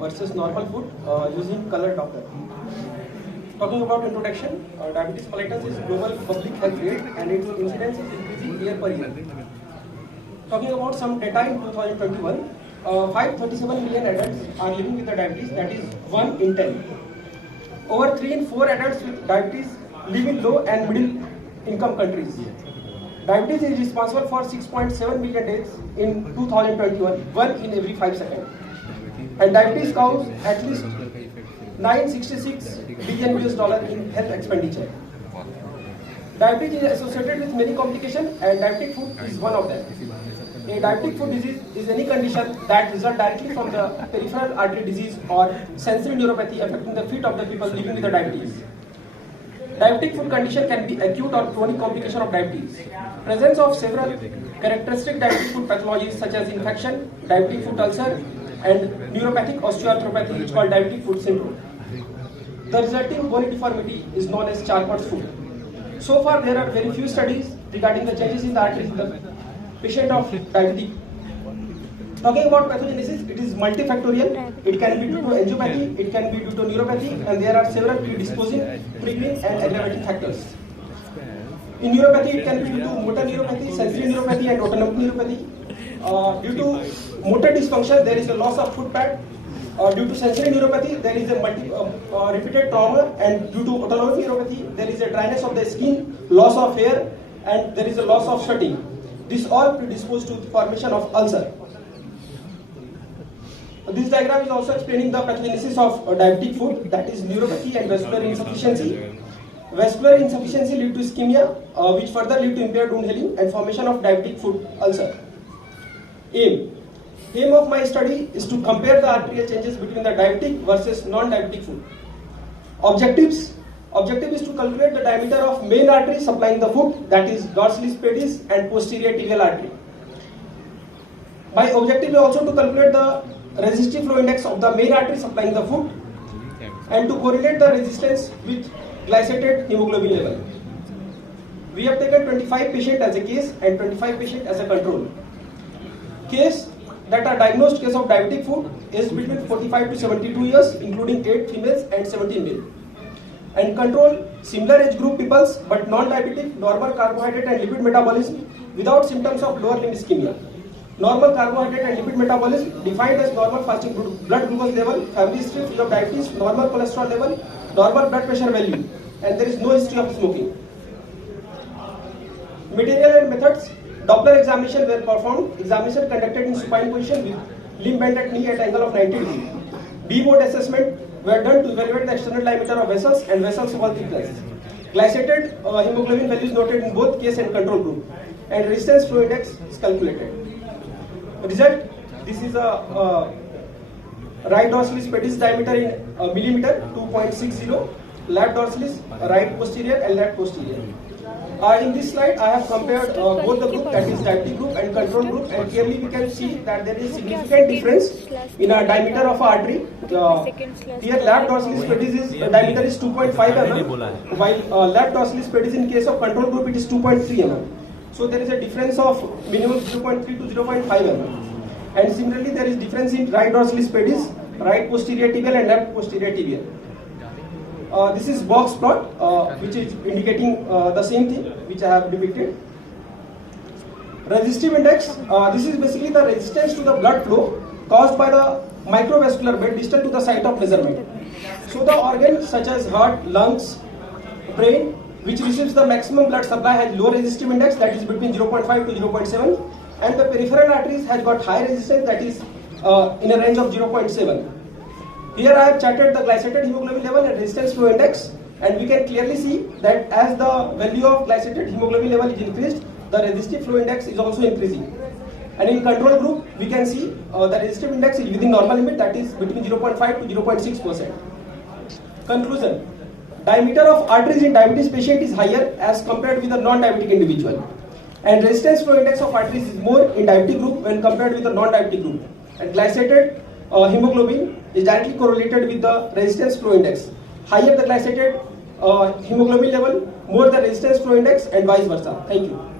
versus normal food using color Doppler. Talking about introduction, diabetes mellitus is global public health rate and its incidence is increasing year per year. Talking about some data in 2021, 537 million adults are living with the diabetes, that is 1 in 10. Over 3 in 4 adults with diabetes live in low and middle income countries. Diabetes is responsible for 6.7 million deaths in 2021, 1 in every 5 seconds. And diabetes costs at least $966 billion in health expenditure. Diabetes is associated with many complications and diabetic foot is one of them. A diabetic foot disease is any condition that results directly from the peripheral artery disease or sensory neuropathy affecting the feet of the people living with the diabetes. Diabetic foot condition can be acute or chronic complication of diabetes. Presence of several characteristic diabetic foot pathologies such as infection, diabetic foot ulcer, and neuropathic osteoarthropathy, which is called diabetic foot syndrome. The resulting bony deformity is known as Charcot's foot. So far, there are very few studies regarding the changes in the arteries in the patient of diabetic. Talking about pathogenesis, it is multifactorial. It can be due to angiopathy, it can be due to neuropathy, and there are several predisposing, triggering, and aggravating factors. In neuropathy, it can be due to motor neuropathy, sensory neuropathy, and autonomic neuropathy. Due to motor dysfunction, there is a loss of foot pad. Due to sensory neuropathy, there is a repeated trauma, and due to autonomic neuropathy, there is a dryness of the skin, loss of hair, and there is a loss of sweating. This all predispose to the formation of ulcer. This diagram is also explaining the pathogenesis of diabetic foot, that is neuropathy and vascular insufficiency. Vascular insufficiency leads to ischemia, which further lead to impaired wound healing and formation of diabetic foot ulcer. Aim of my study is to compare the arterial changes between the diabetic versus non-diabetic foot. Objective is to calculate the diameter of main artery supplying the foot, that is dorsalis pedis and posterior tibial artery. My objective is also to calculate the resistive flow index of the main artery supplying the foot and to correlate the resistance with glycated hemoglobin level. We have taken 25 patients as a case and 25 patients as a control. Case that are diagnosed case of diabetic foot is between 45 to 72 years, including 8 females and 17 male. And control similar age group peoples but non-diabetic, normal carbohydrate and lipid metabolism without symptoms of lower limb ischemia. Normal carbohydrate and lipid metabolism defined as normal fasting blood glucose level, family history free of diabetes, normal cholesterol level, normal blood pressure value, and there is no history of smoking. Material and methods. Doppler examination were performed. Examination conducted in supine position with limb bent at knee at angle of 90 degrees. D-mode assessment were done to evaluate the external diameter of vessels and vessels wall thickness. Glycated hemoglobin values noted in both case and control group, and resistance flow index is calculated. Result: this is a right dorsalis pedis diameter in millimeter 2.60, left dorsalis right posterior and left posterior. In this slide, I have compared both the group, that is diabetic group and control group, and clearly we can see that there is significant difference in a diameter of artery. Here, left dorsalis pedis diameter is 2.5 mm, while left dorsalis pedis in case of control group it is 2.3 mm. So there is a difference of minimum 0.3 to 0.5 mm. And similarly, there is difference in right dorsalis pedis, right posterior tibial and left posterior tibial. This is box plot, which is indicating the same thing which I have depicted. Resistive index, this is basically the resistance to the blood flow caused by the microvascular bed distal to the site of measurement. So the organs such as heart, lungs, brain, which receives the maximum blood supply, has low resistive index, that is between 0.5 to 0.7, and the peripheral arteries has got high resistance, that is in a range of 0.7. Here I have charted the glycated hemoglobin level and resistance flow index, and we can clearly see that as the value of glycated hemoglobin level is increased, the resistive flow index is also increasing. And in control group, we can see the resistive index is within normal limit, that is between 0.5 to 0.6%. Conclusion: diameter of arteries in diabetes patient is higher as compared with the non-diabetic individual, and resistance flow index of arteries is more in diabetic group when compared with the non-diabetic group. And glycated hemoglobin is directly correlated with the resistance flow index. Higher the glycated hemoglobin level, more the resistance flow index, and vice versa. Thank you.